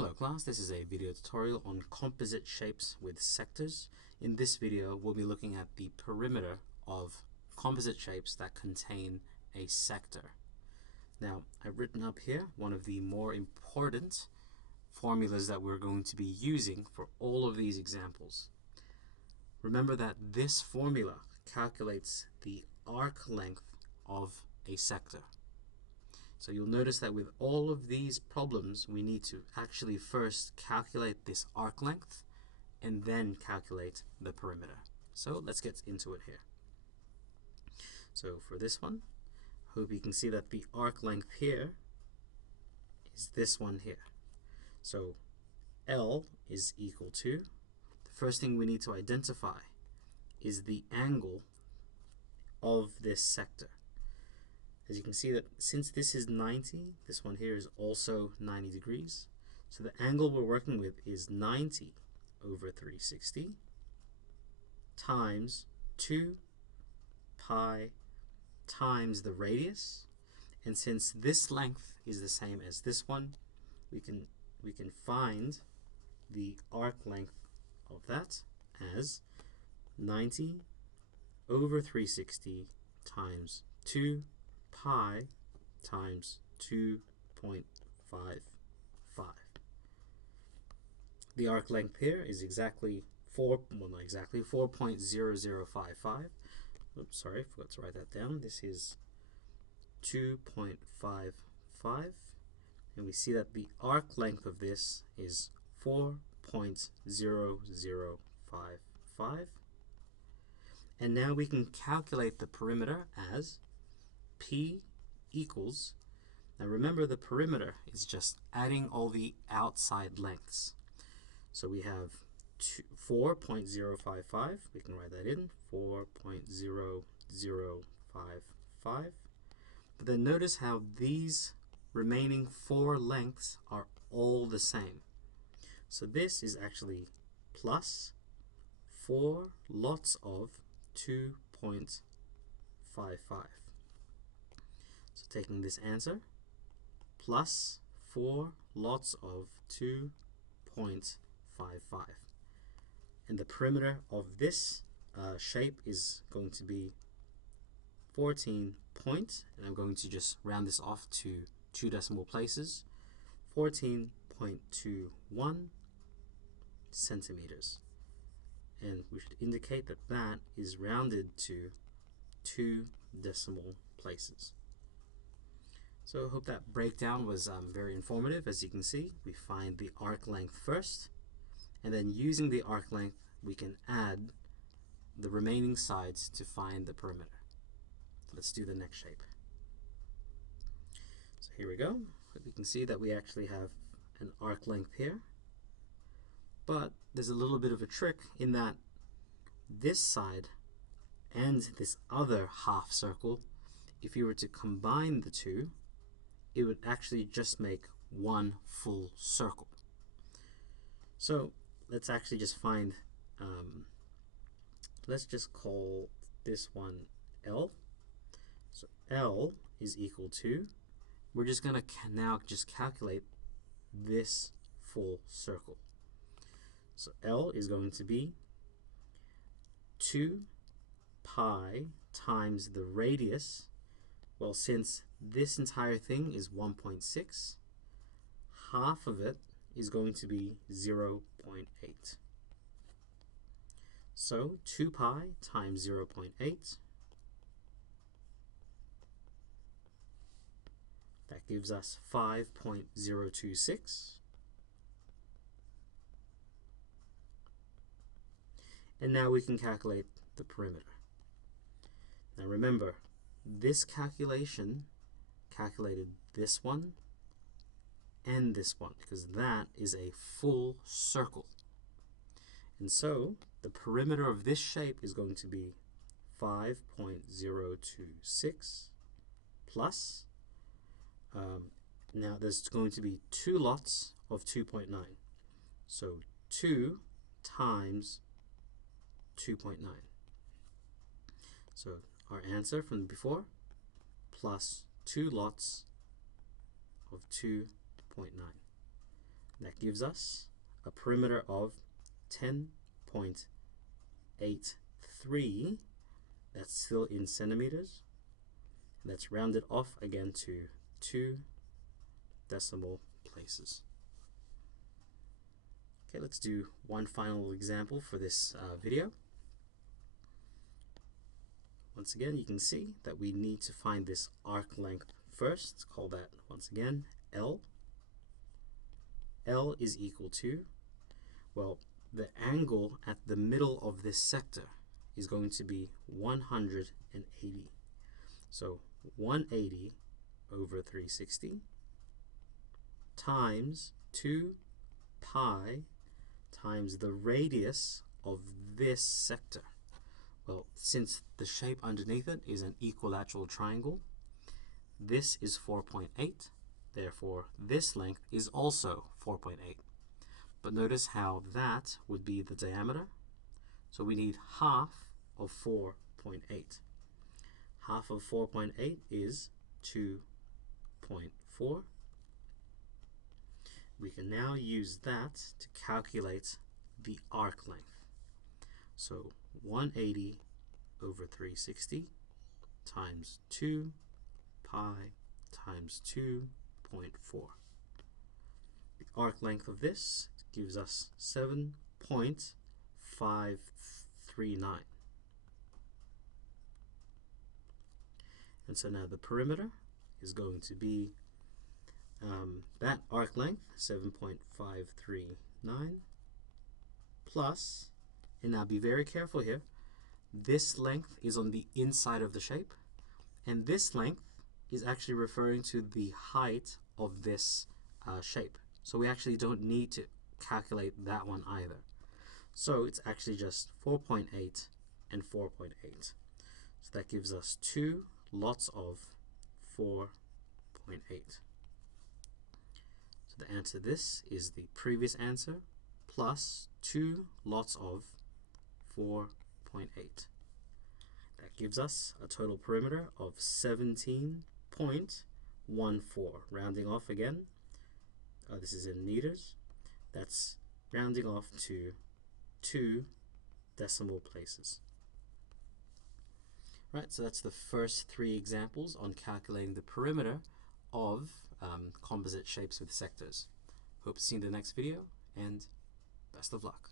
Hello class, this is a video tutorial on composite shapes with sectors. In this video we'll be looking at the perimeter of composite shapes that contain a sector. Now I've written up here one of the more important formulas that we're going to be using for all of these examples. Remember that this formula calculates the arc length of a sector. So you'll notice that with all of these problems, we need to actually first calculate this arc length and then calculate the perimeter. So let's get into it here. So for this one, hope you can see that the arc length here is this one here. So L is equal to, the first thing we need to identify is the angle of this sector. As you can see that since this is 90, this one here is also 90 degrees. So the angle we're working with is 90 over 360 times 2 pi times the radius. And since this length is the same as this one, we can find the arc length of that as 90 over 360 times 2 pi times 2.55. The arc length here is exactly 4.0055. Oops, sorry, I forgot to write that down. This is 2.55, and we see that the arc length of this is 4.0055. And now we can calculate the perimeter as P equals, now remember the perimeter is just adding all the outside lengths. So we have 4.055, we can write that in, 4.0055. But then notice how these remaining 4 lengths are all the same. So this is actually plus 4 lots of 2.55. So taking this answer, plus 4 lots of 2.55. And the perimeter of this shape is going to be 14 point, and I'm going to just round this off to 2 decimal places, 14.21 centimeters. And we should indicate that that is rounded to 2 decimal places. So I hope that breakdown was very informative. As you can see, we find the arc length first, and then using the arc length, we can add the remaining sides to find the perimeter. Let's do the next shape. So here we go. You can see that we actually have an arc length here, but there's a little bit of a trick in that this side and this other half circle, if you were to combine the two, it would actually just make one full circle. So let's actually just find, let's just call this one L. So L is equal to, we're just going to now just calculate this full circle. So L is going to be 2 pi times the radius. Well, since this entire thing is 1.6, half of it is going to be 0.8. So 2 pi times 0.8, that gives us 5.026. And now we can calculate the perimeter. Now remember, this calculation calculated this one and this one, because that is a full circle. And so the perimeter of this shape is going to be 5.026 plus, now there's going to be 2 lots of 2.9. So 2 times 2.9. So our answer from before, plus 2 lots of 2.9. That gives us a perimeter of 10.83. That's still in centimeters. That's rounded off again to 2 decimal places. Okay, let's do one final example for this video. Once again, you can see that we need to find this arc length first. Let's call that, once again, L. L is equal to, well, the angle at the middle of this sector is going to be 180. So 180 over 360 times 2 pi times the radius of this sector. Well, since the shape underneath it is an equilateral triangle, this is 4.8. Therefore, this length is also 4.8. But notice how that would be the diameter. So we need half of 4.8. Half of 4.8 is 2.4. We can now use that to calculate the arc length. So 180 over 360 times 2 pi times 2.4. The arc length of this gives us 7.539. And so now the perimeter is going to be that arc length, 7.539, plus, and now be very careful here, this length is on the inside of the shape, and this length is actually referring to the height of this shape. So we actually don't need to calculate that one either. So it's actually just 4.8 and 4.8. So that gives us 2 lots of 4.8. So the answer to this is the previous answer plus 2 lots of 4.8. That gives us a total perimeter of 17.14. Rounding off again, this is in meters. That's rounding off to 2 decimal places. Right, so that's the first 3 examples on calculating the perimeter of composite shapes with sectors. Hope to see you in the next video, and best of luck.